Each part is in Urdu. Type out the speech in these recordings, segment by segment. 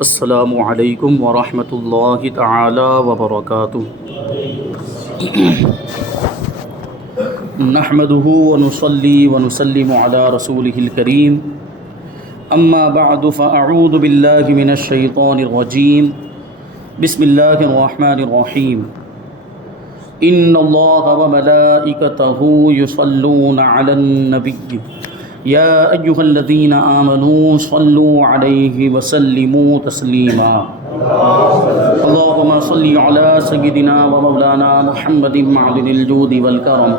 السلام علیکم ورحمۃ اللہ تعالی وبرکاتہ۔ نحمده ونصلي ونسلم على رسوله الكريم، اما بعد فاعوذ باللہ من الشیطان الرجیم، بسم اللہ الرحمن الرحیم۔ ان اللہ وملائکتہ یصلون علی النبی یا ایہا الذین آمنوا صلوا علیہ وسلموا تسلیما۔ اللہم صل علی سیدنا ومولانا محمد معدن الجود والکرم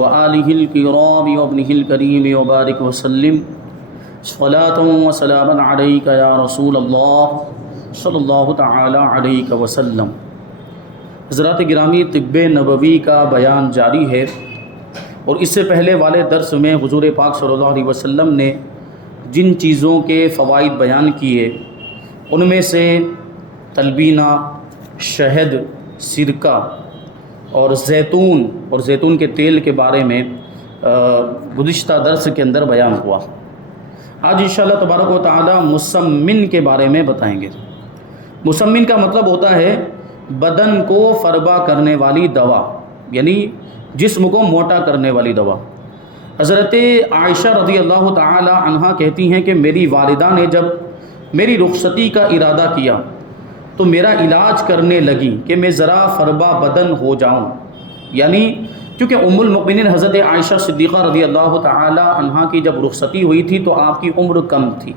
وآلہ الکرام وابنہ الکریم وبارک وسلم صلاۃ وسلاما علیک یا رسول اللہ صلی اللہ تعالی علیہ وسلم۔ حضرات گرامی، طب نبوی کا بیان جاری ہے، اور اس سے پہلے والے درس میں حضور پاک صلی اللہ علیہ وسلم نے جن چیزوں کے فوائد بیان کیے ان میں سے تلبینہ، شہد، سرکہ اور زیتون کے تیل کے بارے میں گزشتہ درس کے اندر بیان ہوا۔ آج انشاءاللہ تبارک و تعالی مسمن کے بارے میں بتائیں گے۔ مسمن کا مطلب ہوتا ہے بدن کو فربا کرنے والی دوا، یعنی جسم کو موٹا کرنے والی دوا۔ حضرت عائشہ رضی اللہ تعالی عنہا کہتی ہیں کہ میری والدہ نے جب میری رخصتی کا ارادہ کیا تو میرا علاج کرنے لگی کہ میں ذرا فربا بدن ہو جاؤں، یعنی کیونکہ ام المؤمنین حضرت عائشہ صدیقہ رضی اللہ تعالی عنہا کی جب رخصتی ہوئی تھی تو آپ کی عمر کم تھی،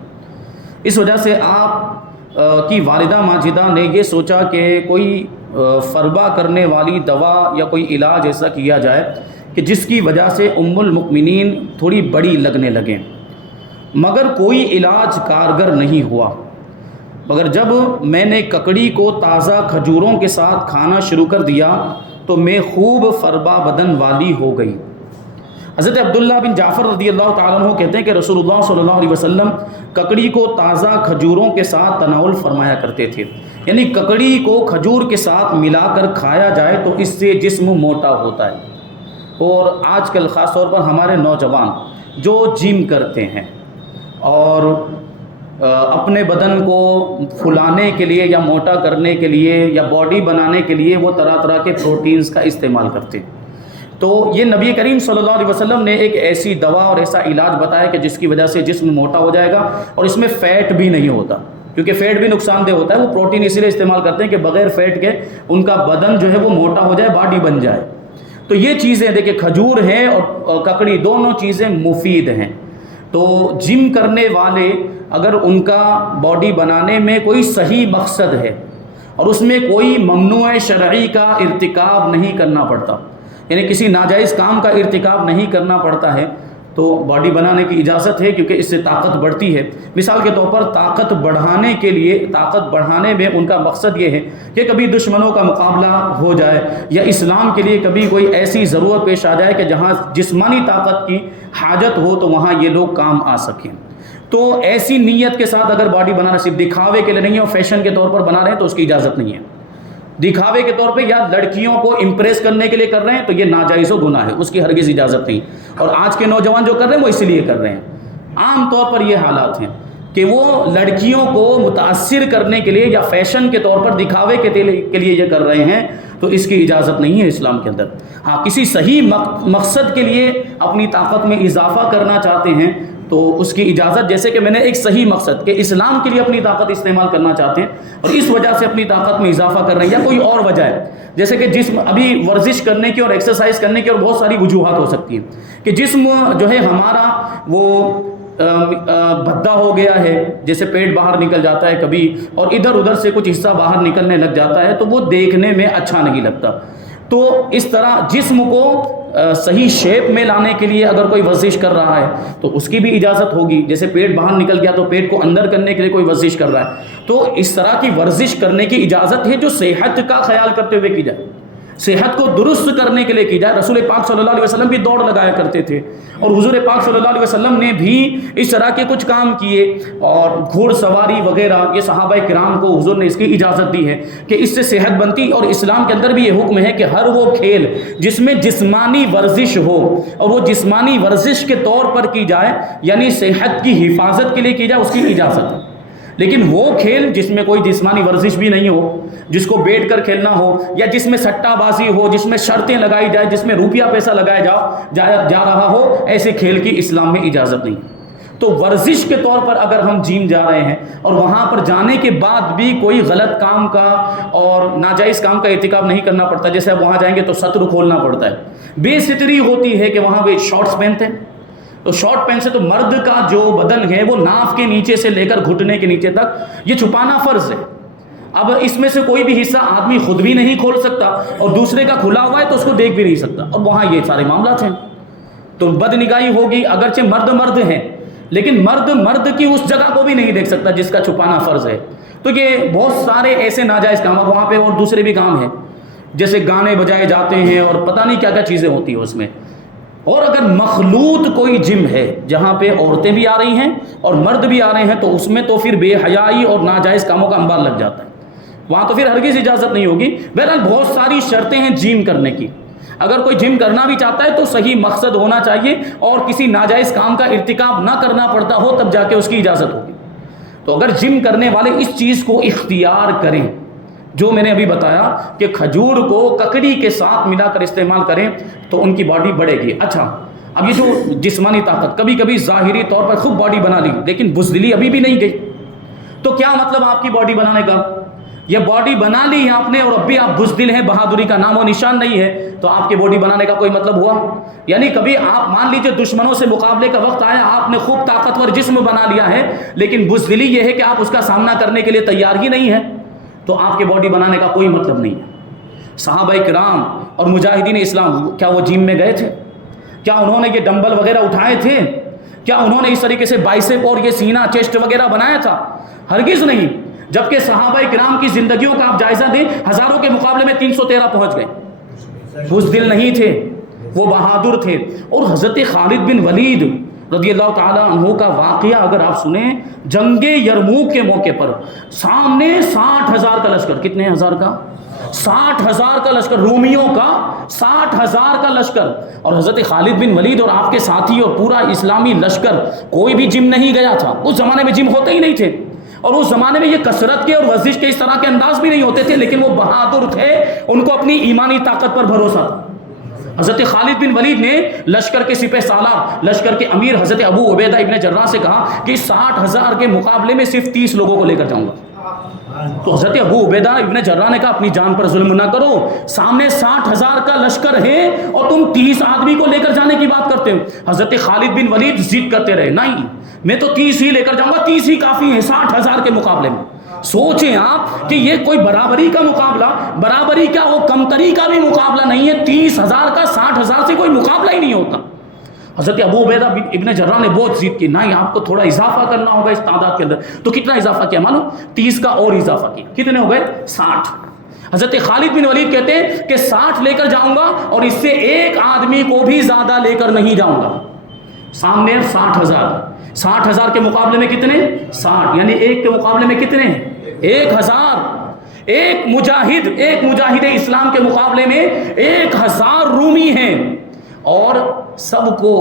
اس وجہ سے آپ کی والدہ ماجدہ نے یہ سوچا کہ کوئی فربا کرنے والی دوا یا کوئی علاج ایسا کیا جائے کہ جس کی وجہ سے ام المؤمنین تھوڑی بڑی لگنے لگیں، مگر کوئی علاج کارگر نہیں ہوا۔ مگر جب میں نے ککڑی کو تازہ کھجوروں کے ساتھ کھانا شروع کر دیا تو میں خوب فربا بدن والی ہو گئی۔ حضرت عبداللہ بن جعفر رضی اللہ تعالیٰ عنہ کہتے ہیں کہ رسول اللہ صلی اللہ علیہ وسلم ککڑی کو تازہ کھجوروں کے ساتھ تناول فرمایا کرتے تھے، یعنی ککڑی کو کھجور کے ساتھ ملا کر کھایا جائے تو اس سے جسم موٹا ہوتا ہے۔ اور آج کل خاص طور پر ہمارے نوجوان جو جم کرتے ہیں اور اپنے بدن کو پھلانے کے لیے یا موٹا کرنے کے لیے یا باڈی بنانے کے لیے وہ طرح طرح کے پروٹینز کا استعمال کرتے ہیں، تو یہ نبی کریم صلی اللہ علیہ وسلم نے ایک ایسی دوا اور ایسا علاج بتایا کہ جس کی وجہ سے جسم موٹا ہو جائے گا، اور اس میں فیٹ بھی نہیں ہوتا، کیونکہ فیٹ بھی نقصان دہ ہوتا ہے۔ وہ پروٹین اسی لیے استعمال کرتے ہیں کہ بغیر فیٹ کے ان کا بدن جو ہے وہ موٹا ہو جائے، باڈی بن جائے۔ تو یہ چیزیں دیکھیں، کھجور ہیں اور ککڑی، دونوں چیزیں مفید ہیں۔ تو جم کرنے والے اگر ان کا باڈی بنانے میں کوئی صحیح مقصد ہے اور اس میں کوئی ممنوع شرعی کا ارتکاب نہیں کرنا پڑتا، یعنی کسی ناجائز کام کا ارتکاب نہیں کرنا پڑتا ہے، تو باڈی بنانے کی اجازت ہے، کیونکہ اس سے طاقت بڑھتی ہے۔ مثال کے طور پر طاقت بڑھانے میں ان کا مقصد یہ ہے کہ کبھی دشمنوں کا مقابلہ ہو جائے یا اسلام کے لیے کبھی کوئی ایسی ضرورت پیش آ جائے کہ جہاں جسمانی طاقت کی حاجت ہو تو وہاں یہ لوگ کام آ سکیں۔ تو ایسی نیت کے ساتھ اگر باڈی بنانا صرف دکھاوے کے لیے نہیں ہے اور فیشن کے طور پر بنا رہے ہیں تو اس کی اجازت نہیں ہے۔ دکھاوے کے طور پہ یا لڑکیوں کو امپریس کرنے کے لیے کر رہے ہیں تو یہ ناجائز و گناہ ہے، اس کی ہرگز اجازت نہیں۔ اور آج کے نوجوان جو کر رہے ہیں وہ اس لیے کر رہے ہیں، عام طور پر یہ حالات ہیں کہ وہ لڑکیوں کو متاثر کرنے کے لیے یا فیشن کے طور پر دکھاوے کے لیے یہ کر رہے ہیں، تو اس کی اجازت نہیں ہے اسلام کے اندر۔ ہاں، کسی صحیح مقصد کے لیے اپنی طاقت میں اضافہ کرنا چاہتے ہیں تو اس کی اجازت، جیسے کہ میں نے ایک صحیح مقصد کہ اسلام کے لیے اپنی طاقت استعمال کرنا چاہتے ہیں اور اس وجہ سے اپنی طاقت میں اضافہ کر رہے ہیں، یا کوئی اور وجہ ہے، جیسے کہ جسم ابھی ورزش کرنے کی اور ایکسرسائز کرنے کی اور بہت ساری وجوہات ہو سکتی ہیں کہ جسم جو ہے ہمارا وہ بھدا ہو گیا ہے، جیسے پیٹ باہر نکل جاتا ہے کبھی اور ادھر ادھر سے کچھ حصہ باہر نکلنے لگ جاتا ہے تو وہ دیکھنے میں اچھا نہیں لگتا۔ تو اس طرح جسم کو صحیح شیپ میں لانے کے لیے اگر کوئی ورزش کر رہا ہے تو اس کی بھی اجازت ہوگی، جیسے پیٹ باہر نکل گیا تو پیٹ کو اندر کرنے کے لیے کوئی ورزش کر رہا ہے تو اس طرح کی ورزش کرنے کی اجازت ہے جو صحت کا خیال کرتے ہوئے کی جائے، صحت کو درست کرنے کے لیے کی جائے۔ رسول پاک صلی اللہ علیہ وسلم بھی دوڑ لگایا کرتے تھے اور حضور پاک صلی اللہ علیہ وسلم نے بھی اس طرح کے کچھ کام کیے، اور گھوڑ سواری وغیرہ یہ صحابہ کرام کو حضور نے اس کی اجازت دی ہے کہ اس سے صحت بنتی۔ اور اسلام کے اندر بھی یہ حکم ہے کہ ہر وہ کھیل جس میں جسمانی ورزش ہو اور وہ جسمانی ورزش کے طور پر کی جائے، یعنی صحت کی حفاظت کے لیے کی جائے، اس کی اجازت ہے۔ لیکن وہ کھیل جس میں کوئی جسمانی ورزش بھی نہیں ہو، جس کو بیٹھ کر کھیلنا ہو، یا جس میں سٹہ بازی ہو، جس میں شرطیں لگائی جائے، جس میں روپیہ پیسہ لگایا جا رہا ہو، ایسے کھیل کی اسلام میں اجازت نہیں۔ تو ورزش کے طور پر اگر ہم جم جا رہے ہیں اور وہاں پر جانے کے بعد بھی کوئی غلط کام کا اور ناجائز کام کا ارتکاب نہیں کرنا پڑتا، جیسے اب وہاں جائیں گے تو ستر کھولنا پڑتا ہے، بے ستری ہوتی ہے کہ وہاں پہ شارٹس پہنتے ہیں، تو شارٹ پینٹ سے تو مرد کا جو بدن ہے وہ ناف کے نیچے سے لے کر گھٹنے کے نیچے تک یہ چھپانا فرض ہے۔ اب اس میں سے کوئی بھی حصہ آدمی خود بھی نہیں کھول سکتا اور دوسرے کا کھلا ہوا ہے تو اس کو دیکھ بھی نہیں سکتا، اور وہاں یہ سارے معاملات ہیں، تو بد نگاہی ہوگی۔ اگرچہ مرد ہیں لیکن مرد کی اس جگہ کو بھی نہیں دیکھ سکتا جس کا چھپانا فرض ہے۔ تو یہ بہت سارے ایسے ناجائز کام وہاں پہ، اور دوسرے بھی کام ہیں جیسے گانے بجائے جاتے ہیں اور پتہ نہیں کیا کیا چیزیں ہوتی ہیں اس میں۔ اور اگر مخلوط کوئی جم ہے جہاں پہ عورتیں بھی آ رہی ہیں اور مرد بھی آ رہے ہیں تو اس میں تو پھر بے حیائی اور ناجائز کاموں کا انبار لگ جاتا ہے، وہاں تو پھر ہرگز اجازت نہیں ہوگی۔ بہرحال بہت ساری شرطیں ہیں جم کرنے کی، اگر کوئی جم کرنا بھی چاہتا ہے تو صحیح مقصد ہونا چاہیے اور کسی ناجائز کام کا ارتکاب نہ کرنا پڑتا ہو، تب جا کے اس کی اجازت ہوگی۔ تو اگر جم کرنے والے اس چیز کو اختیار کریں جو میں نے ابھی بتایا کہ کھجور کو ککڑی کے ساتھ ملا کر استعمال کریں تو ان کی باڈی بڑھے گی۔ اچھا، اب یہ جو جسمانی طاقت، کبھی کبھی ظاہری طور پر خوب باڈی بنا لی لیکن بزدلی ابھی بھی نہیں گئی، تو کیا مطلب آپ کی باڈی بنانے کا؟ یہ باڈی بنا لی آپ نے اور اب بھی آپ بزدل ہیں، بہادری کا نام و نشان نہیں ہے، تو آپ کی باڈی بنانے کا کوئی مطلب ہوا؟ یعنی کبھی آپ مان لیجئے دشمنوں سے مقابلے کا وقت آیا، آپ نے خوب طاقتور جسم بنا لیا ہے لیکن بزدلی یہ ہے کہ آپ اس کا سامنا کرنے کے لیے تیار ہی نہیں ہے، تو آپ کے باڈی بنانے کا کوئی مطلب نہیں ہے۔ صحابہ کرام اور مجاہدین اسلام کیا وہ جم میں گئے تھے؟ کیا انہوں نے یہ ڈمبل وغیرہ اٹھائے تھے؟ کیا انہوں نے اس طریقے سے بائسپ اور یہ سینہ چیسٹ وغیرہ بنایا تھا؟ ہرگز نہیں۔ جبکہ صحابہ کرام کی زندگیوں کا آپ جائزہ دیں، ہزاروں کے مقابلے میں 313 پہنچ گئے، بزدل نہیں تھے، وہ بہادر تھے۔ اور حضرت خالد بن ولید رضی اللہ تعالیٰ عنہ کا واقعہ اگر آپ سنیں، جنگ یرموک کے موقع پر سامنے 60,000 کا لشکر، کتنے ہزار کا؟ 60,000 کا لشکر، رومیوں کا 60,000 کا لشکر، اور حضرت خالد بن ولید اور آپ کے ساتھی اور پورا اسلامی لشکر، کوئی بھی جم نہیں گیا تھا۔ اس زمانے میں جم ہوتے ہی نہیں تھے، اور اس زمانے میں یہ کثرت کے اور ورزش کے اس طرح کے انداز بھی نہیں ہوتے تھے، لیکن وہ بہادر تھے، ان کو اپنی ایمانی طاقت پر بھروسہ تھا۔ حضرت خالد بن ولید نے لشکر کے سپہ سالار، لشکر کے امیر حضرت ابو عبیدہ ابن جراح سے کہا کہ 60,000 کے مقابلے میں صرف 30 لوگوں کو لے کر جاؤں گا۔ تو حضرت ابو عبیدہ ابن جراح نے کہا اپنی جان پر ظلم نہ کرو، سامنے 60,000 کا لشکر ہے اور تم 30 آدمی کو لے کر جانے کی بات کرتے ہو۔ حضرت خالد بن ولید ضد کرتے رہے، نہیں میں تو 30 ہی لے کر جاؤں گا، 30 ہی کافی ہے 60,000 کے مقابلے میں۔ سوچیں آپ کہ یہ کوئی برابری کا مقابلہ، برابری کیا وہ کمتری کا بھی مقابلہ نہیں ہے، 30,000 کا 60,000 سے کوئی مقابلہ ہی نہیں ہوتا۔ حضرت ابو عبیدہ ابن جراح نے بہت ضد کی، نہیں آپ کو تھوڑا اضافہ کرنا ہوگا اس تعداد کے اندر۔ تو کتنا اضافہ کیا؟ مانو 30 کا اور اضافہ کیا، کتنے ہو گئے؟ 60۔ حضرت خالد بن ولید کہتے ہیں کہ 60 لے کر جاؤں گا اور اس سے ایک آدمی کو بھی زیادہ لے کر نہیں جاؤں گا۔ سامنے 60,000 کے مقابلے میں کتنے؟ 60، یعنی ایک کے مقابلے میں کتنے ہیں؟ 1,000۔ ایک مجاہد اسلام کے مقابلے میں 1,000 رومی ہیں، اور سب کو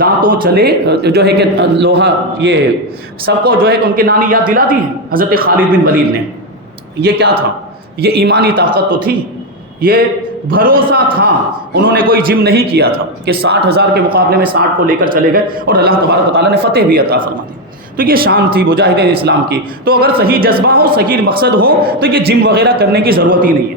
دانتوں چلے جو ہے کہ لوہا، یہ سب کو جو ہے کہ ان کی نانی یاد دلا دی ہے حضرت خالد بن ولید نے۔ یہ کیا تھا؟ یہ ایمانی طاقت تو تھی، یہ بھروسہ تھا، انہوں نے کوئی جم نہیں کیا تھا کہ 60,000 کے مقابلے میں 60 کو لے کر چلے گئے اور اللہ تبارک و تعالیٰ نے فتح بھی عطا فرما دی۔ تو یہ شان تھی مجاہدین اسلام کی۔ تو اگر صحیح جذبہ ہو، صحیح مقصد ہو، تو یہ جم وغیرہ کرنے کی ضرورت ہی نہیں ہے۔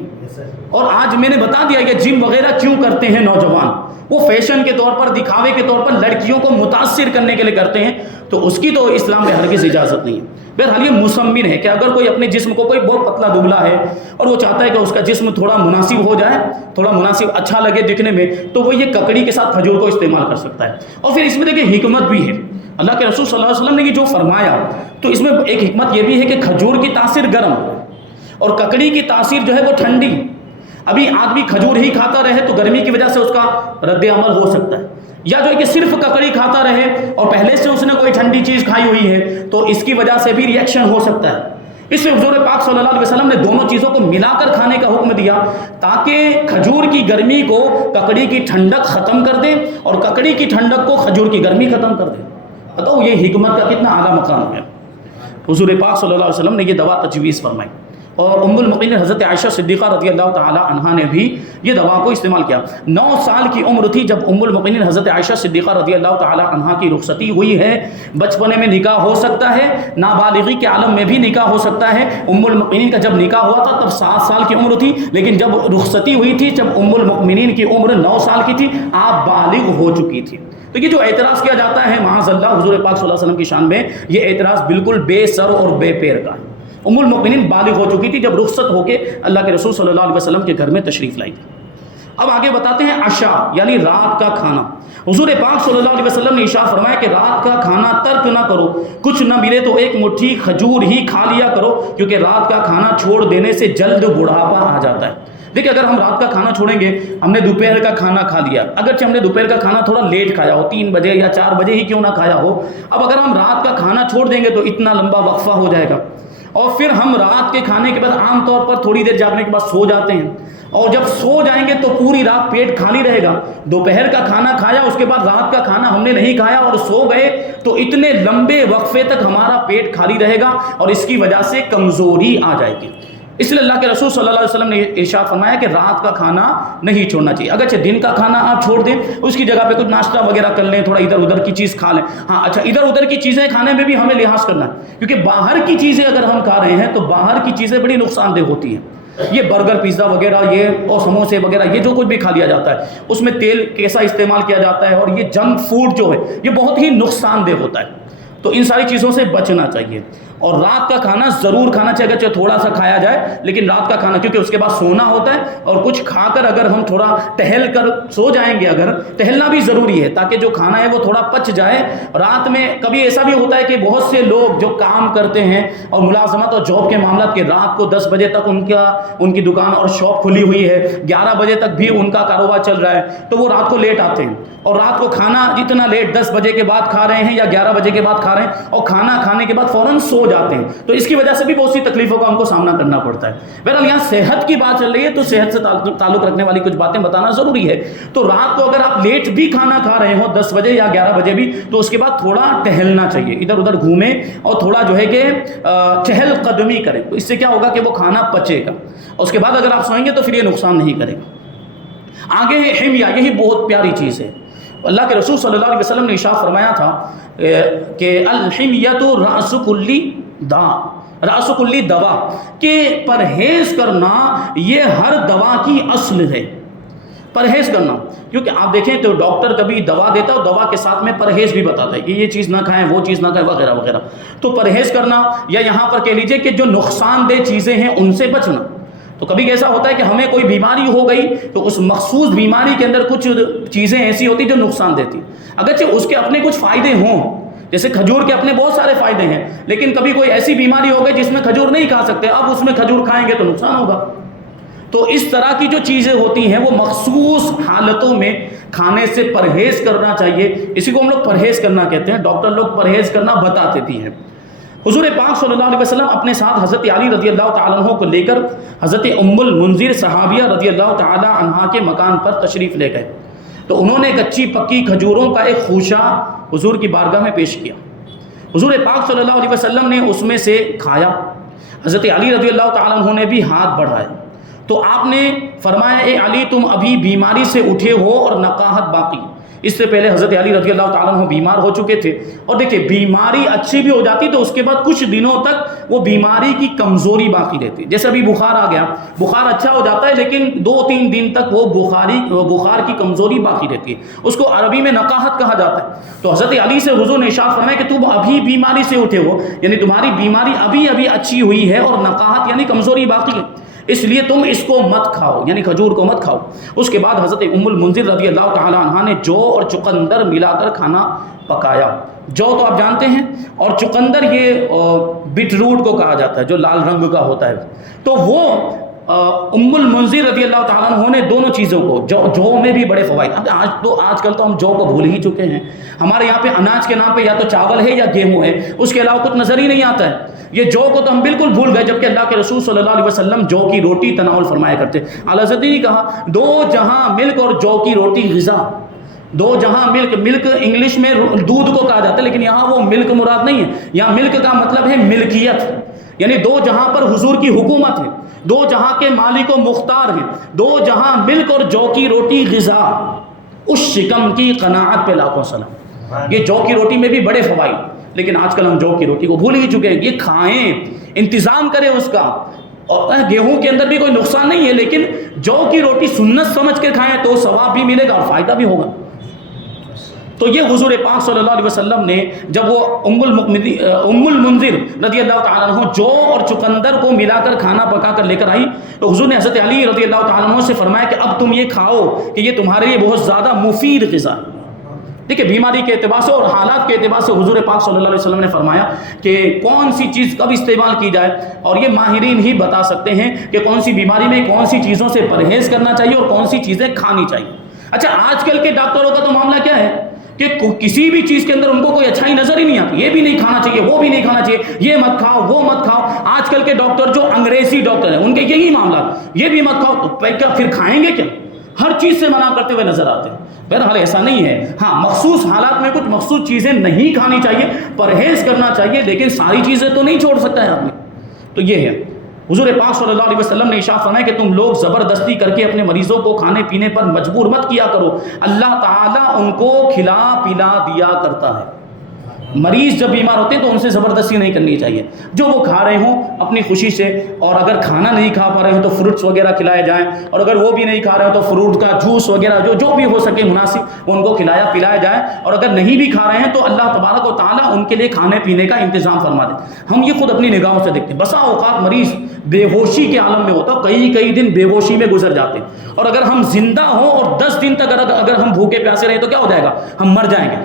اور آج میں نے بتا دیا کہ جم وغیرہ کیوں کرتے ہیں نوجوان، وہ فیشن کے طور پر، دکھاوے کے طور پر لڑکیوں کو متاثر کرنے کے لیے کرتے ہیں، تو اس کی تو اسلام میں ہرگز اجازت نہیں ہے۔ بہرحال یہ مسمن ہے کہ اگر کوئی اپنے جسم کو، کوئی بہت پتلا دبلا ہے اور وہ چاہتا ہے کہ اس کا جسم تھوڑا مناسب ہو جائے، تھوڑا مناسب اچھا لگے دکھنے میں، تو وہ یہ ککڑی کے ساتھ کھجور کو استعمال کر سکتا ہے۔ اور پھر اس میں دیکھیں حکمت بھی ہے، اللہ کے رسول صلی اللہ علیہ وسلم نے یہ جو فرمایا، تو اس میں ایک حکمت یہ بھی ہے کہ کھجور کی تاثیر گرم اور ککڑی کی تاثیر جو ہے وہ ٹھنڈی۔ ابھی آدمی کھجور ہی کھاتا رہے تو گرمی کی وجہ سے اس کا رد عمل ہو سکتا ہے، یا جو ہے کہ صرف ککڑی کھاتا رہے اور پہلے سے اس نے کوئی ٹھنڈی چیز کھائی ہوئی ہے تو اس کی وجہ سے بھی ریئیکشن ہو سکتا ہے۔ اس میں حضور پاک صلی اللہ علیہ وسلم نے دونوں چیزوں کو ملا کر کھانے کا حکم دیا تاکہ کھجور کی گرمی کو ککڑی کی ٹھنڈک ختم کر دے اور ککڑی کی ٹھنڈک کو کھجور کی گرمی ختم کر دے۔ بتاؤ یہ حکمت کا کتنا اعلیٰ مقام ہے۔ حضور پاک صلی اللہ علیہ وسلم نے یہ دوا تجویز فرمائی، اور ام المؤمنین حضرت عائشہ صدیقہ رضی اللہ تعالی عنہا نے بھی یہ دوا کو استعمال کیا۔ 9 سال کی عمر تھی جب ام المؤمنین حضرت عائشہ صدیقہ رضی اللہ تعالی عنہا کی رخصتی ہوئی ہے۔ بچپنے میں نکاح ہو سکتا ہے، نابالغی کے عالم میں بھی نکاح ہو سکتا ہے۔ ام المؤمنین کا جب نکاح ہوا تھا تب 7 سال کی عمر تھی، لیکن جب رخصتی ہوئی تھی، جب ام المؤمنین کی عمر 9 سال کی تھی، آپ بالغ ہو چکی تھی۔ تو یہ جو اعتراض کیا جاتا ہے معاذ اللہ حضور پاک صلی اللہ علیہ وسلم کی شان میں، یہ اعتراض بالکل بے سر اور بے پیر کا ہے۔ ام المؤمنین بالغ ہو چکی تھی جب رخصت ہو کے اللہ کے رسول صلی اللہ علیہ وسلم کے گھر میں تشریف لائی تھی۔ اب آگے بتاتے ہیں عشاء یعنی رات کا کھانا۔ حضور پاک صلی اللہ علیہ وسلم نے ارشاد فرمایا کہ رات کا کھانا ترک نہ کرو، کچھ نہ ملے تو ایک مٹھی کھجور ہی کھا لیا کرو، کیونکہ رات کا کھانا چھوڑ دینے سے جلد بڑھاپا آ جاتا ہے۔ دیکھیں اگر ہم رات کا کھانا چھوڑیں گے، ہم نے دوپہر کا کھانا کھا لیا، اگرچہ ہم نے دوپہر کا کھانا تھوڑا لیٹ کھایا ہو، 3 بجے یا 4 بجے ہی کیوں نہ کھایا ہو، اب اگر ہم رات کا کھانا چھوڑ دیں گے تو اتنا لمبا وقفہ ہو جائے گا، اور پھر ہم رات کے کھانے کے بعد عام طور پر تھوڑی دیر جاگنے کے بعد سو جاتے ہیں، اور جب سو جائیں گے تو پوری رات پیٹ خالی رہے گا۔ دوپہر کا کھانا کھایا، اس کے بعد رات کا کھانا ہم نے نہیں کھایا اور سو گئے تو اتنے لمبے وقفے تک ہمارا پیٹ خالی رہے گا اور اس کی وجہ سے کمزوری آ جائے گی۔ اس لیے اللہ کے رسول صلی اللہ علیہ وسلم نے ارشاد فرمایا کہ رات کا کھانا نہیں چھوڑنا چاہیے۔ اگرچہ دن کا کھانا آپ چھوڑ دیں، اس کی جگہ پہ کچھ ناشتہ وغیرہ کر لیں، تھوڑا ادھر ادھر کی چیز کھا لیں۔ ہاں اچھا، ادھر ادھر کی چیزیں کھانے میں بھی ہمیں لحاظ کرنا ہے، کیونکہ باہر کی چیزیں اگر ہم کھا رہے ہیں تو باہر کی چیزیں بڑی نقصان دہ ہوتی ہیں۔ یہ برگر پیزا وغیرہ، یہ اور سموسے وغیرہ، یہ جو کچھ بھی کھا لیا جاتا ہے اس میں تیل کیسا استعمال کیا جاتا ہے، اور یہ جنک فوڈ جو ہے یہ بہت ہی نقصان دہ ہوتا ہے، تو ان ساری چیزوں سے بچنا چاہیے۔ اور رات کا کھانا ضرور کھانا چاہیے، اگرچہ تھوڑا سا کھایا جائے، لیکن رات کا کھانا، کیونکہ اس کے بعد سونا ہوتا ہے، اور کچھ کھا کر اگر ہم تھوڑا ٹہل کر سو جائیں گے، اگر ٹہلنا بھی ضروری ہے تاکہ جو کھانا ہے وہ تھوڑا پچ جائے۔ رات میں کبھی ایسا بھی ہوتا ہے کہ بہت سے لوگ جو کام کرتے ہیں اور ملازمت اور جاب کے معاملات کے، رات کو 10 بجے تک ان کی دکان اور شاپ کھلی ہوئی ہے، 11 بجے تک بھی ان کا کاروبار چل رہا ہے، تو وہ رات کو لیٹ آتے ہیں، اور رات کو کھانا جتنا لیٹ 10 بجے کے بعد کھا رہے ہیں یا 11 بجے کے بعد کھا رہے ہیں، اور کھانا کھانے کے بعد فوراً سو جاتے ہیں، تو اس کی وجہ سے بھی بہت سی تکلیفوں کا ان کو سامنا کرنا پڑتا ہے۔ بہرحال یہاں صحت کی بات چل رہی ہے تو صحت سے تعلق رکھنے والی کچھ باتیں بتانا ضروری ہے۔ تو رات کو اگر آپ لیٹ بھی کھانا کھا رہے ہو، 10 بجے یا 11 بجے بھی، تو اس کے بعد تھوڑا ٹہلنا چاہیے، ادھر ادھر گھومیں اور تھوڑا جو ہے کہ چہل قدمی کریں، تو اس سے کیا ہوگا کہ وہ کھانا پچے گا، اور اس کے بعد اگر آپ سوئیں گے تو پھر یہ نقصان نہیں کرے گا۔ آگے ہے حمیہ، یہی بہت پیاری چیز ہے۔ اللہ کے رسول صلی اللہ علیہ وسلم نے ارشاد فرمایا تھا کہ الحمیۃ رأس کل داء، رأس کل دوا، کہ پرہیز کرنا یہ ہر دوا کی اصل ہے۔ پرہیز کرنا، کیونکہ آپ دیکھیں تو ڈاکٹر کبھی دوا دیتا ہے اور دوا کے ساتھ میں پرہیز بھی بتاتا ہے کہ یہ چیز نہ کھائیں، وہ چیز نہ کھائیں، وغیرہ وغیرہ۔ تو پرہیز کرنا، یا یہاں پر کہہ لیجئے کہ جو نقصان دہ چیزیں ہیں ان سے بچنا۔ تو کبھی ایسا ہوتا ہے کہ ہمیں کوئی بیماری ہو گئی تو اس مخصوص بیماری کے اندر کچھ چیزیں ایسی ہوتی جو نقصان دیتی، اگرچہ اس کے اپنے کچھ فائدے ہوں، جیسے کھجور کے اپنے بہت سارے فائدے ہیں، لیکن کبھی کوئی ایسی بیماری ہو گئی جس میں کھجور نہیں کھا سکتے، اب اس میں کھجور کھائیں گے تو نقصان ہوگا۔ تو اس طرح کی جو چیزیں ہوتی ہیں وہ مخصوص حالتوں میں کھانے سے پرہیز کرنا چاہیے، اسی کو ہم لوگ پرہیز کرنا کہتے ہیں، ڈاکٹر لوگ پرہیز کرنا بتاتے بھی ہیں۔ حضور پاک صلی اللہ علیہ وسلم اپنے ساتھ حضرت علی رضی اللہ تعالیٰ عنہ کو لے کر حضرت ام المنذر صحابیہ رضی اللہ تعالیٰ عنہا کے مکان پر تشریف لے گئے، تو انہوں نے کچی پکی کھجوروں کا ایک خوشہ حضور کی بارگاہ میں پیش کیا۔ حضور پاک صلی اللہ علیہ وسلم نے اس میں سے کھایا، حضرت علی رضی اللہ تعالیٰ عنہ نے بھی ہاتھ بڑھائے، تو آپ نے فرمایا اے علی تم ابھی بیماری سے اٹھے ہو اور نقاہت باقی۔ اس سے پہلے حضرت علی رضی اللہ تعالیٰ عنہ بیمار ہو چکے تھے، اور دیکھیں بیماری اچھی بھی ہو جاتی تو اس کے بعد کچھ دنوں تک وہ بیماری کی کمزوری باقی رہتی، جیسے ابھی بخار آ گیا، بخار اچھا ہو جاتا ہے لیکن 2-3 دن تک وہ بخار کی کمزوری باقی رہتی ہے، اس کو عربی میں نقاہت کہا جاتا ہے۔ تو حضرت علی سے حضور نے ارشاد فرمایا کہ تم ابھی بیماری سے اٹھے ہو، یعنی تمہاری بیماری ابھی ابھی اچھی ہوئی ہے اور نقاہت یعنی کمزوری باقی ہے، اس لیے تم اس کو مت کھاؤ، یعنی کھجور کو مت کھاؤ۔ اس کے بعد حضرت ام المنذر رضی اللہ تعالیٰ عنہ نے جو اور چقندر ملا کر کھانا پکایا۔ جو تو آپ جانتے ہیں، اور چقندر یہ بیٹ روٹ کو کہا جاتا ہے جو لال رنگ کا ہوتا ہے، تو وہ ام المنذر رضی اللہ تعالیٰ عنہ نے دونوں چیزوں کو، جو میں بھی بڑے فوائد، آج کل تو ہم جو کو بھول ہی چکے ہیں، ہمارے یہاں پہ اناج کے نام پہ یا تو چاول ہے یا گیہوں ہے، اس کے علاوہ کچھ نظر ہی نہیں آتا ہے۔ یہ جو کو تو ہم بالکل بھول گئے، جبکہ اللہ کے رسول صلی اللہ علیہ وسلم جو کی روٹی تناول فرمایا کرتے۔ اعلیٰ حضرت نے کہا 2 جہاں ملک اور جو کی روٹی غذا، دو جہاں ملک، ملک انگلش میں دودھ کو کہا جاتا ہے، لیکن یہاں وہ ملک مراد نہیں ہے، یہاں ملک کا مطلب ہے ملکیت، یعنی دو جہاں پر حضور کی حکومت ہے، دو جہاں کے مالک و مختار ہیں، دو جہاں ملک اور جو کی روٹی غذا، اس شکم کی قناعت پہ لاکھوں سلام۔ یہ جو کی روٹی میں بھی بڑے فوائد، لیکن آج کل ہم جو کی روٹی کو بھول ہی چکے ہیں۔ یہ کھائیں، انتظام کریں اس کا، اور گیہوں کے اندر بھی کوئی نقصان نہیں ہے، لیکن جو کی روٹی سنت سمجھ کے کھائیں تو ثواب بھی ملے گا اور فائدہ بھی ہوگا۔ تو یہ حضور پاک صلی اللہ علیہ وسلم نے جب وہ ام المنذر رضی اللہ تعالیٰ عنہ جو اور چقندر کو ملا کر کھانا پکا کر لے کر آئی، تو حضور نے حضرت علی رضی اللہ تعالیٰ عنہ سے فرمایا کہ اب تم یہ کھاؤ کہ یہ تمہارے لیے بہت زیادہ مفید غذا ہے۔ دیکھیں بیماری کے اعتبار سے اور حالات کے اعتبار سے حضور پاک صلی اللہ علیہ وسلم نے فرمایا کہ کون سی چیز کب استعمال کی جائے، اور یہ ماہرین ہی بتا سکتے ہیں کہ کون سی بیماری میں کون سی چیزوں سے پرہیز کرنا چاہیے اور کون سی چیزیں کھانی چاہیے۔ اچھا آج کل کے ڈاکٹروں کا تو معاملہ کیا ہے کہ کسی بھی چیز کے اندر ان کو کوئی اچھائی نظر ہی نہیں آتی، یہ بھی نہیں کھانا چاہیے، وہ بھی نہیں کھانا چاہیے، یہ مت کھاؤ، وہ مت کھاؤ۔ آج کل کے ڈاکٹر جو انگریزی ڈاکٹر ہیں ان کے یہی معاملہ، یہ بھی مت کھاؤ، تو کیا پھر کھائیں گے کیا؟ ہر چیز سے منع کرتے ہوئے نظر آتے ہیں۔ بہرحال ایسا نہیں ہے، ہاں مخصوص حالات میں کچھ مخصوص چیزیں نہیں کھانی چاہیے، پرہیز کرنا چاہیے، لیکن ساری چیزیں تو نہیں چھوڑ سکتا ہے آدمی۔ تو یہ ہے حضور پاک صلی اللہ علیہ وسلم نے ارشاد فرمایا کہ تم لوگ زبردستی کر کے اپنے مریضوں کو کھانے پینے پر مجبور مت کیا کرو، اللہ تعالیٰ ان کو کھلا پلا دیا کرتا ہے۔ مریض جب بیمار ہوتے ہیں تو ان سے زبردستی نہیں کرنی چاہیے، جو وہ کھا رہے ہوں اپنی خوشی سے، اور اگر کھانا نہیں کھا پا رہے ہیں تو فروٹس وغیرہ کھلائے جائیں، اور اگر وہ بھی نہیں کھا رہے ہیں تو فروٹ کا جوس وغیرہ جو بھی ہو سکے مناسب وہ ان کو کھلایا پلایا جائے، اور اگر نہیں بھی کھا رہے ہیں تو اللہ تبارک و تعالیٰ ان کے لیے کھانے پینے کا انتظام فرما دے۔ ہم یہ خود اپنی نگاہوں سے دیکھتے ہیں، بسا اوقات مریض بے ہوشی کے عالم میں ہوتا، کئی دن بے ہوشی میں گزر جاتے ہیں، اور اگر ہم زندہ ہوں اور 10 دن تک اگر ہم بھوکے پیاسے رہے تو کیا ہو جائے گا؟ ہم مر جائیں گے،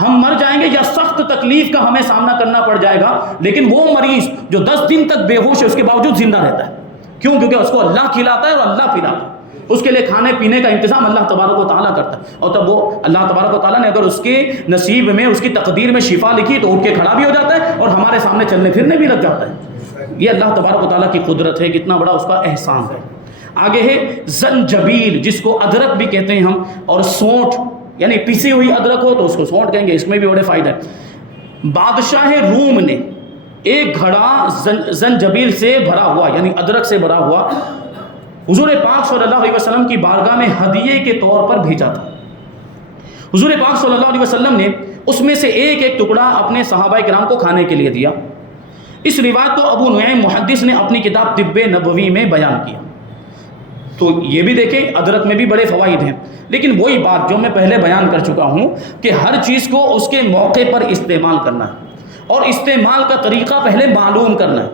ہم مر جائیں گے، یا سخت تکلیف کا ہمیں سامنا کرنا پڑ جائے گا۔ لیکن وہ مریض جو 10 دن تک بے ہوش ہے اس کے باوجود زندہ رہتا ہے، کیوں؟ کیونکہ اس کو اللہ کھلاتا ہے اور اللہ پلاتا ہے، اس کے لیے کھانے پینے کا انتظام اللہ تبارک و تعالیٰ کرتا ہے، اور تب وہ اللہ تبارک و تعالیٰ نے اگر اس کے نصیب میں، اس کی تقدیر میں شفا لکھی تو اٹھ کے کھڑا بھی ہو جاتا ہے اور ہمارے سامنے چلنے پھرنے بھی لگ جاتا ہے۔ یہ اللہ تبارک و تعالیٰ کی قدرت ہے، کتنا بڑا اس کا احسان ہے۔ آگے ہے زنجبیل، جس کو ادرک بھی کہتے ہیں ہم، اور سونٹ، یعنی پیسی ہوئی ادرک ہو تو اس کو سونٹ کہیں گے، اس میں بھی بڑے فائدہ ہے۔ بادشاہ روم نے ایک گھڑا زنجبیل سے بھرا ہوا، یعنی ادرک سے بھرا ہوا، حضور پاک صلی اللہ علیہ وسلم کی بارگاہ میں ہدیے کے طور پر بھیجا تھا۔ حضور پاک صلی اللہ علیہ وسلم نے اس میں سے ایک ٹکڑا اپنے صحابہ کرام کو کھانے کے لیے دیا۔ اس روایت کو ابو نعیم محدث نے اپنی کتاب طب نبوی میں بیان کیا۔ تو یہ بھی دیکھیں ادرک میں بھی بڑے فوائد ہیں، لیکن وہی بات جو میں پہلے بیان کر چکا ہوں کہ ہر چیز کو اس کے موقع پر استعمال کرنا ہے، اور استعمال کا طریقہ پہلے معلوم کرنا ہے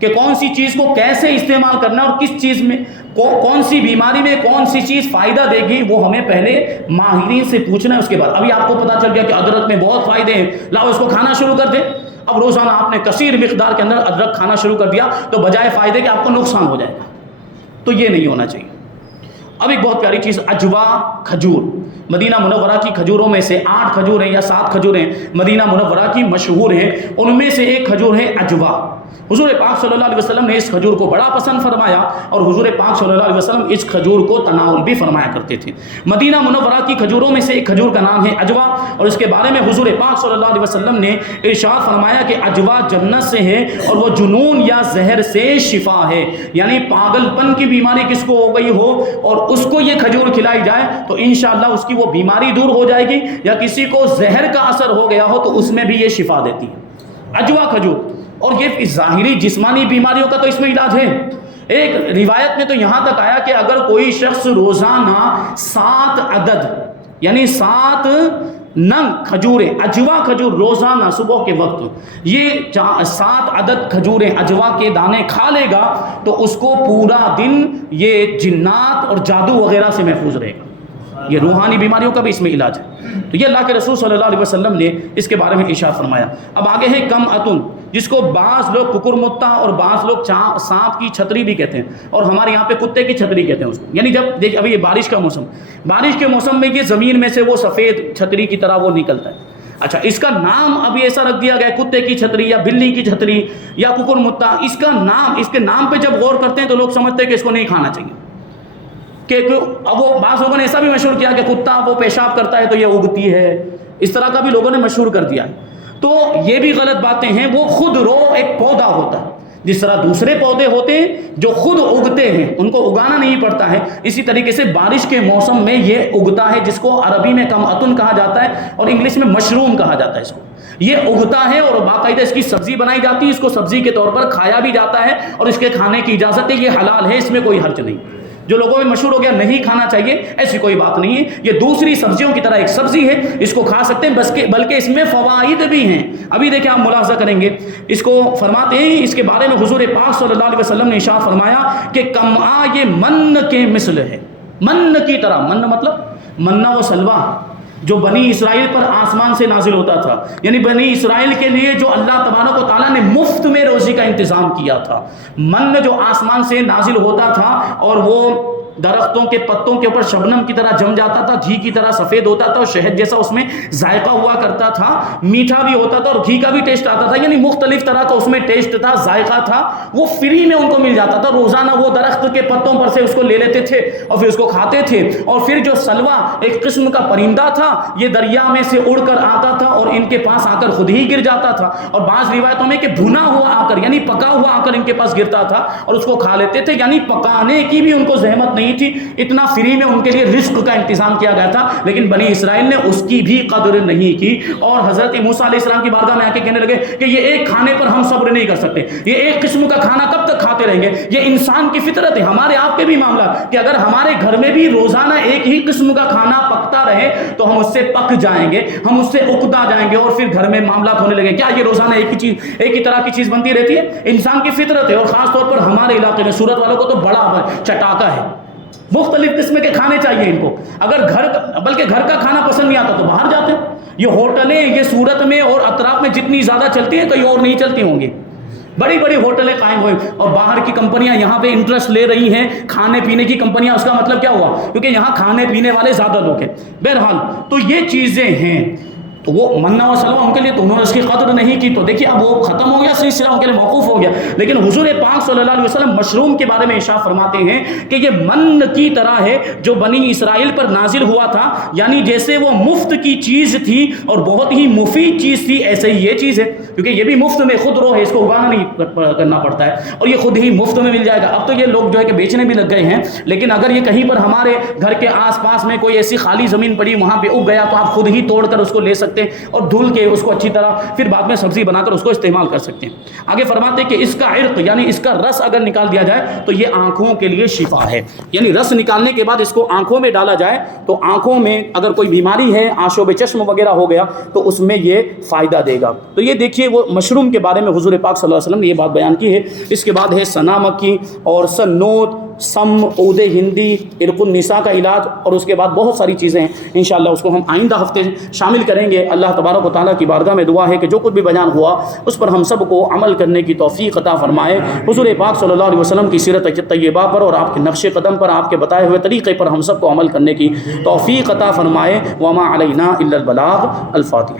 کہ کون سی چیز کو کیسے استعمال کرنا ہے، اور کس چیز میں کون سی بیماری میں کون سی چیز فائدہ دے گی، وہ ہمیں پہلے ماہرین سے پوچھنا ہے۔ اس کے بعد ابھی آپ کو پتہ چل گیا کہ ادرک میں بہت فائدے ہیں، لاؤ اس کو کھانا شروع کر دیں۔ اب روزانہ آپ نے کثیر مقدار کے اندر ادرک کھانا شروع کر دیا تو بجائے فائدے کہ آپ کو نقصان ہو جائے گا، تو یہ نہیں ہونا چاہیے۔ اب ایک بہت پیاری چیز اجوا، کھجور۔ مدینہ منورہ کی کھجوروں میں سے 8 کھجور ہیں یا 7 کھجور ہیں مدینہ منورہ کی مشہور ہیں، ان میں سے ایک کھجور ہے اجوا۔ حضور پاک صلی اللہ علیہ وسلم نے اس کھجور کو بڑا پسند فرمایا، اور حضور پاک صلی اللہ علیہ وسلم اس کھجور کو تناول بھی فرمایا کرتے تھے۔ مدینہ منورہ کی کھجوروں میں سے ایک کھجور کا نام ہے اجوا، اور اس کے بارے میں حضور پاک صلی اللہ علیہ وسلم نے ارشاد فرمایا کہ اجوا جنت سے ہے، اور وہ جنون یا زہر سے شفا ہے، یعنی پاگل پن کی بیماری کس کو ہو گئی ہو اور اس کو یہ کھجور کھلائی جائے تو انشاءاللہ اس کی وہ بیماری دور ہو جائے گی، یا کسی کو زہر کا اثر ہو گیا ہو تو اس میں بھی یہ شفا دیتی ہے اجوا کھجور۔ اور یہ ظاہری جسمانی بیماریوں کا تو اس میں علاج ہے۔ ایک روایت میں تو یہاں تک آیا کہ اگر کوئی شخص روزانہ 7 عدد یعنی 7 ننگ کھجوریں اجوا کھجور روزانہ صبح کے وقت یہ 7 عدد کھجوریں اجوا کے دانے کھا لے گا تو اس کو پورا دن یہ جنات اور جادو وغیرہ سے محفوظ رہے گا۔ یہ روحانی بیماریوں کا بھی اس میں علاج ہے۔ تو یہ اللہ کے رسول صلی اللہ علیہ وسلم نے اس کے بارے میں ارشاد فرمایا۔ اب آگے ہے کم اتن، جس کو بعض لوگ ککرمتا اور بعض لوگ سانپ کی چھتری بھی کہتے ہیں، اور ہمارے یہاں پہ کتے کی چھتری کہتے ہیں اس کو۔ یعنی جب دیکھ ابھی یہ بارش کا موسم، بارش کے موسم میں یہ زمین میں سے وہ سفید چھتری کی طرح وہ نکلتا ہے۔ اچھا اس کا نام ابھی ایسا رکھ دیا گیا کتے کی چھتری یا بلی کی چھتری یا ککرمتا، اس کا نام، اس کے نام پہ جب غور کرتے ہیں تو لوگ سمجھتے ہیں کہ اس کو نہیں کھانا چاہیے۔ کہ اب وہ بعض لوگوں نے ایسا بھی مشہور کیا کہ کتا وہ پیشاب کرتا ہے تو یہ اگتی ہے، اس طرح کا بھی لوگوں نے مشہور کر دیا ہے۔ تو یہ بھی غلط باتیں ہیں۔ وہ خود رو ایک پودا ہوتا ہے، جس طرح دوسرے پودے ہوتے ہیں جو خود اگتے ہیں، ان کو اگانا نہیں پڑتا ہے، اسی طریقے سے بارش کے موسم میں یہ اگتا ہے، جس کو عربی میں کمعتن کہا جاتا ہے اور انگلش میں مشروم کہا جاتا ہے۔ اس کو یہ اگتا ہے اور باقاعدہ اس کی سبزی بنائی جاتی ہے، اس کو سبزی کے طور پر کھایا بھی جاتا ہے اور اس کے کھانے کی اجازت ہے، یہ حلال ہے، اس میں کوئی حرج نہیں۔ جو لوگوں میں مشہور ہو گیا نہیں کھانا چاہیے، ایسی کوئی بات نہیں ہے، یہ دوسری سبزیوں کی طرح ایک سبزی ہے، اس کو کھا سکتے ہیں، بلکہ اس میں فوائد بھی ہیں۔ ابھی دیکھیں آپ ملاحظہ کریں گے، اس کو فرماتے ہیں، اس کے بارے میں حضور پاک صلی اللہ علیہ وسلم نے ارشاد فرمایا کہ کمعا یہ من کے مثل ہے، من کی طرح۔ من مطلب منہ و سلوہ جو بنی اسرائیل پر آسمان سے نازل ہوتا تھا، یعنی بنی اسرائیل کے لیے جو اللہ تبارک و تعالیٰ نے مفت میں روزی کا انتظام کیا تھا۔ من جو آسمان سے نازل ہوتا تھا اور وہ درختوں کے پتوں کے اوپر شبنم کی طرح جم جاتا تھا، گھی کی طرح سفید ہوتا تھا اور شہد جیسا اس میں ذائقہ ہوا کرتا تھا، میٹھا بھی ہوتا تھا اور گھی کا بھی ٹیسٹ آتا تھا، یعنی مختلف طرح کا اس میں ٹیسٹ تھا، ذائقہ تھا، وہ فری میں ان کو مل جاتا تھا۔ روزانہ وہ درخت کے پتوں پر سے اس کو لے لیتے تھے اور پھر اس کو کھاتے تھے۔ اور پھر جو سلوا ایک قسم کا پرندہ تھا، یہ دریا میں سے اڑ کر آتا تھا اور ان کے پاس آ کر خود ہی گر جاتا تھا، اور بعض روایتوں میں کہ بھنا ہوا آ کر یعنی پکا ہوا آ کر ان کے پاس گرتا تھا اور اس کو کھا لیتے تھے، یعنی پکانے کی بھی ان کو زحمت نہیں تھی، اتنا فری میں ان کے لیے رزق کا انتظام کیا گیا تھا۔ لیکن بنی اسرائیل نے اس کی بھی قدر نہیں کی اور حضرت موسیٰ علیہ السلام کی بارگاہ میں آ کے کہنے لگے کہ یہ ایک کھانے پر ہم صبر نہیں کر سکتے، یہ ایک قسم کا کھانا کب تک کھاتے رہیں گے؟ یہ انسان کی فطرت ہے، ہمارے آپ کے بھی معاملہ کہ اگر ہمارے گھر میں بھی روزانہ ایک ہی قسم کا کھانا پکتا رہے تو ہم اس سے پک جائیں گے، ہم اس سے اکتا جائیں گے اور پھر گھر میں معاملات ہونے لگے۔ کیا یہ روزانہ ایک ہی طرح کی چیز بنتی رہتی ہے؟ انسان کی فطرت ہے، اور خاص طور پر ہمارے علاقے میں سورت والوں کو تو بڑا چٹاکا ہے، مختلف قسم کے کھانے چاہیے ان کو۔ اگر بلکہ گھر کا کھانا پسند نہیں آتا تو باہر جاتے ہیں۔ یہ ہوٹلیں یہ سورت میں اور اطراف میں جتنی زیادہ چلتی ہیں کہیں اور نہیں چلتی ہوں گی، بڑی بڑی ہوٹلیں قائم ہوئی اور باہر کی کمپنیاں یہاں پہ انٹرسٹ لے رہی ہیں، کھانے پینے کی کمپنیاں۔ اس کا مطلب کیا ہوا؟ کیونکہ یہاں کھانے پینے والے زیادہ لوگ ہیں۔ بہرحال تو یہ چیزیں ہیں، تو وہ منہ و سلوہ ان کے لیے تو انہوں نے اس کی قدر نہیں کی، تو دیکھیے اب وہ ختم ہو گیا، سلسلہ ان کے لیے موقوف ہو گیا۔ لیکن حضور پاک صلی اللہ علیہ وسلم مشروم کے بارے میں ارشاد فرماتے ہیں کہ یہ من کی طرح ہے جو بنی اسرائیل پر نازل ہوا تھا، یعنی جیسے وہ مفت کی چیز تھی اور بہت ہی مفید چیز تھی، ایسے ہی یہ چیز ہے، کیونکہ یہ بھی مفت میں خود رو ہے، اس کو اگانا نہیں کرنا پڑتا ہے اور یہ خود ہی مفت میں مل جائے گا۔ اب تو یہ لوگ جو ہے کہ بیچنے بھی لگ گئے ہیں، لیکن اگر یہ کہیں پر ہمارے گھر کے آس پاس میں کوئی ایسی خالی زمین پڑی وہاں پہ اگ گیا تو آپ خود ہی توڑ کر اس کو لے سکتے ہیں اور دھل کے اس کو اچھی طرح پھر بعد میں سبزی بنا کر اس کو استعمال کر سکتے ہیں۔ آگے فرماتے ہیں کہ اس کا عرق یعنی اس کا رس اگر نکال دیا جائے تو یہ آنکھوں کے لیے شفا ہے، یعنی رس نکالنے کے بعد اس کو آنکھوں میں ڈالا جائے تو آنکھوں میں اگر کوئی بیماری ہے، آشوب چشم وغیرہ ہو گیا تو اس میں یہ فائدہ دے گا۔ تو یہ دیکھیے وہ مشروم کے بارے میں حضور پاک صلی اللہ علیہ وسلم نے یہ بات بیان کی ہے۔ اس کے بعد ہے سنا مکی اور سنوت، سم، عود ہندی، عرق النساء کا علاج، اور اس کے بعد بہت ساری چیزیں ہیں، انشاءاللہ اس کو ہم آئندہ ہفتے شامل کریں گے۔ اللہ تبارک و تعالیٰ کی بارگاہ میں دعا ہے کہ جو کچھ بھی بیان ہوا اس پر ہم سب کو عمل کرنے کی توفیق عطا فرمائے۔ حضور پاک صلی اللہ علیہ وسلم کی سیرت طیبہ پر اور آپ کے نقش قدم پر، آپ کے بتائے ہوئے طریقے پر ہم سب کو عمل کرنے کی توفیق عطا فرمائے۔ وما علینا الا البلاغ۔ الفاتحہ۔